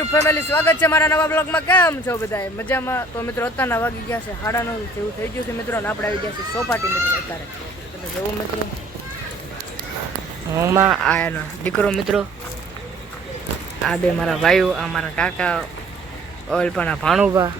YouTube family, સ્વાગત છે મારા નવા બ્લોગમાં। કેમ છો બધા? મજામાં? તો મિત્રો અત્યારના વાગી ગયા છે 9:30 જેવું થઈ ગયું છે મિત્રો, ને આપણે આવી ગયા છે સોપાટી મિત્રો અત્યારે। તમે જોવો મિત્રો, હું આ એનો દીકરો મિત્રો, આ બે મારા ભાઈઓ, આ મારા કાકા, ઓલ પણ આ ભાણુભા।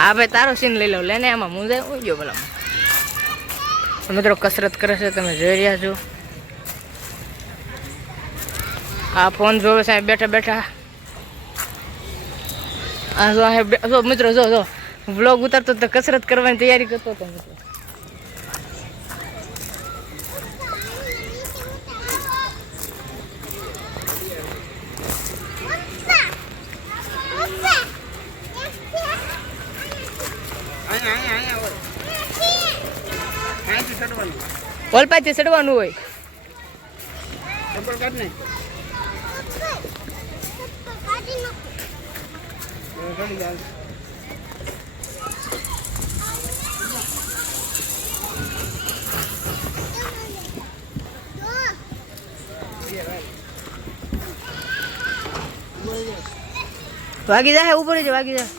હા ભાઈ, તારો સીન લઈ લો, લેને આમાં મુંજાય હું ગયો ભલા મિત્રો। કસરત કરે છે, તમે જોઈ રહ્યા છો। આ ફોન જોવે સાહેબ બેઠા બેઠા। આ જો મિત્રો, જો વ્લોગ ઉતારતો તો કસરત કરવાની તૈયારી કરતો હતો મિત્રો। ઓલ પાછી ચડવાનું હોય। વાગી જાય ઉપર જ વાગી જાય।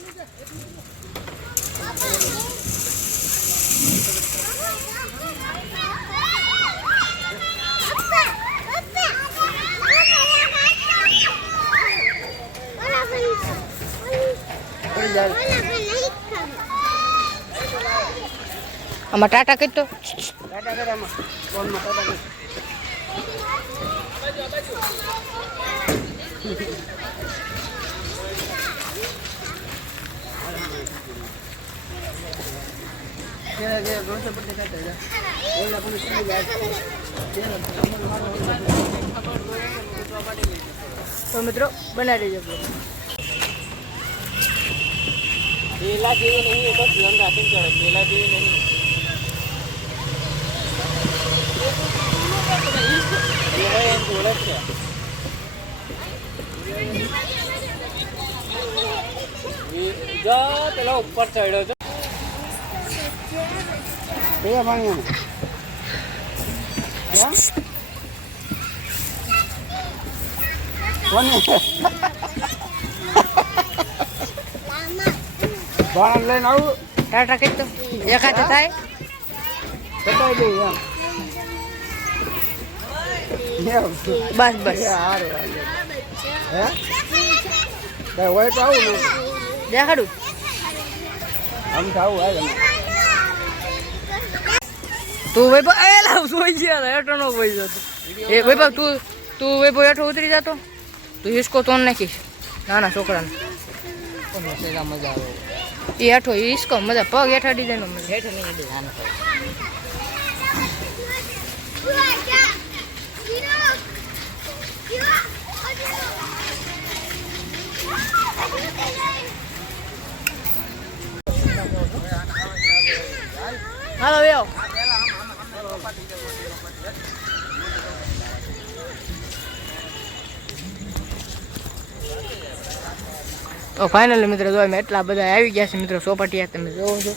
આમાં ટાટા કઈ તો તો મિત્રો બનાવી દેજો। પેલા જેવી નહીં, તો ધ્યાન રાખીને ચડે। પેલા જેવી નહીં, પેલા ઉપર ચડ્યો છો બાણ લઈને આવું ટાટા કઈ તો એક હાથે થાય બતાવી દઈએ બસ બસ। સારું હે કઈ હોય તો આવું ને દેખાડું આમ થાવું હાલ તું વૈભવ એલા સોઈ ગયા હેઠો નો વઈ જતો। એ વૈભવ તું વૈભવ હેઠો ઉતરી જતો, તું હિસકો તોડ નાખીશ નાના છોકરાને। મજા આવે એ હેઠો હિસકો મજા, પગ હેઠાડી જાય મજા, હેઠો નહીં દે નાના હાલો વેવ। તો ફાઇનલી મિત્રો જો અમે એટલા બધા આવી ગયા છે મિત્રો સોપાટીયા, તમે જોવો છો।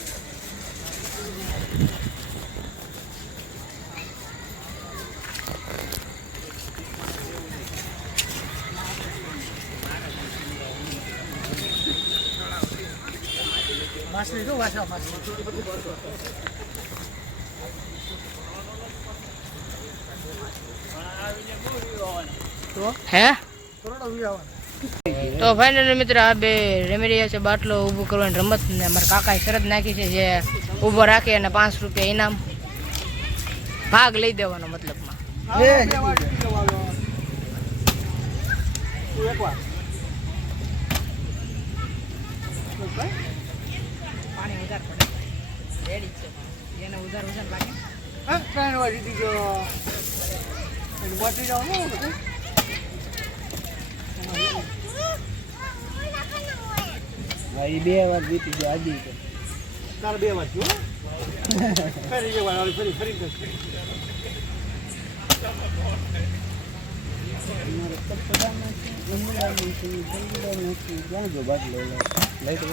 હે તો ફાઇનલી મિત્ર આ બે રમી રહ્યા છે બાટલો ઊભું કરવાની રમત, ને અમારા કાકાએ શરત નાખી છે જે ઊભો રાખે અને 5 રૂપિયા ઇનામ, ભાગ લઈ દેવાનો મતલબમાં। પાણી વધારે પડે, રેડી છે એને ઉધાર લાગે ભાઈ 2 વાર જીતી ગયો આજે તારે 2 વાર થયું ક્યાં જો બાટલો લઈ તો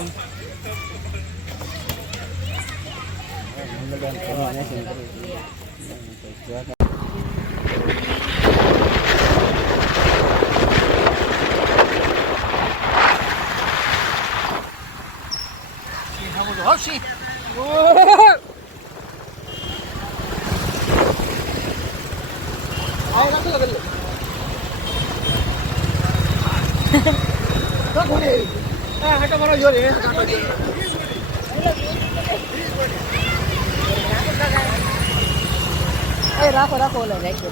રાખો રાખો ઓલા રાખી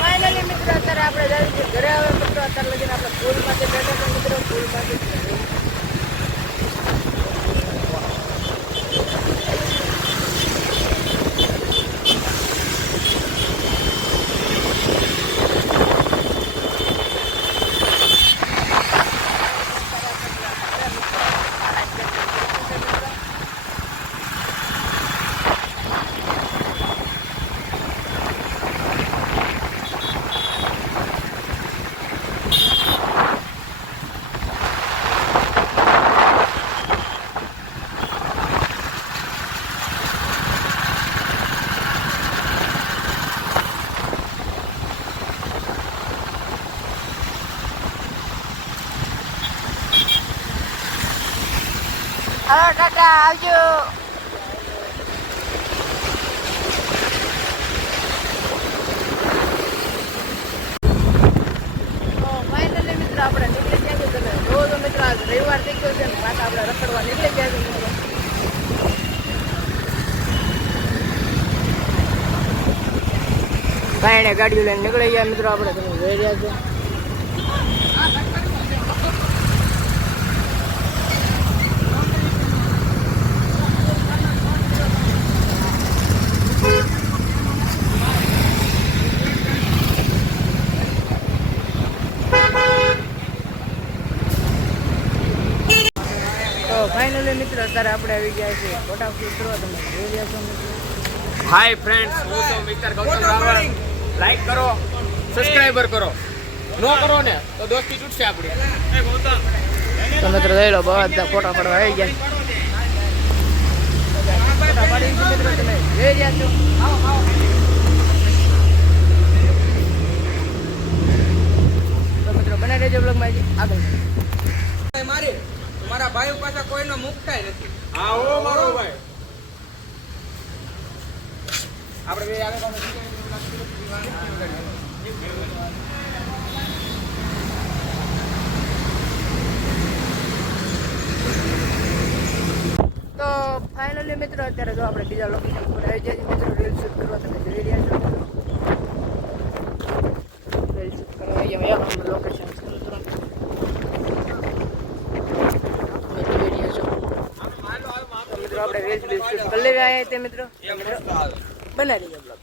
ફાઇનલી મિત્રો અત્યારે આપણે જઈએ છીએ ઘરે. આવે મિત્રો અત્યારે લગીને આપણે પુલમાંથી બેઠા હતા મિત્રો. પુલમાંથી હલો ટાટા આવજો. ફાઇનલી મિત્રો આપણે નીકળી ગયા છે. તમે જોવો તો મિત્રો આજ રવિવાર થઈ ગયો છે ને પાછા આપણે રખડવા નીકળી ગયા છે મિત્રો. કાંઈ ગાડીઓ લઈને નીકળી ગયા મિત્રો આપણે. તમે જોઈ રહ્યા છો. ફાઇનલી મિત્રો અત્યારે આપણે આવી ગયા છીએ ફોટાફૂટ કરવા. તમે જોઈ રહ્યા છો મિત્રો. હાય ફ્રેન્ડ્સ, હું તો મિત્ર ગૌતમ રાવળ. લાઈક કરો, સબસ્ક્રાઇબર કરો. નો કરો ને તો દોસ્તી તૂટશે આપણી. તો મિત્રો લઈ લો બધા ફોટા પાડવા આવી ગયા. ફોટા પાડી મિત્રો તમે જોઈ રહ્યા છો. તો મિત્રો બને રહેજો બ્લોગમાં આગળ. મારા ભાઈ પાછા કોઈનો મુકતાય નથી. હા ઓ મારો ભાઈ. આપણે બે આગળ તો ફાઇનલી મિત્રો અત્યારે જો આપણે બીજા લોકેશન પર આવી જાય મિત્રો. રીલ શૂટ કરવા તમે જોઈ રહ્યા છો. રીલ શૂટ કરવા આવી ગયા લોકેશન છે મિત્રો. મિત્રો આપણે રીલ શૂટ કરી લેવા આવ્યા તે મિત્રો. બનાવી દઈએ બ્લોગ.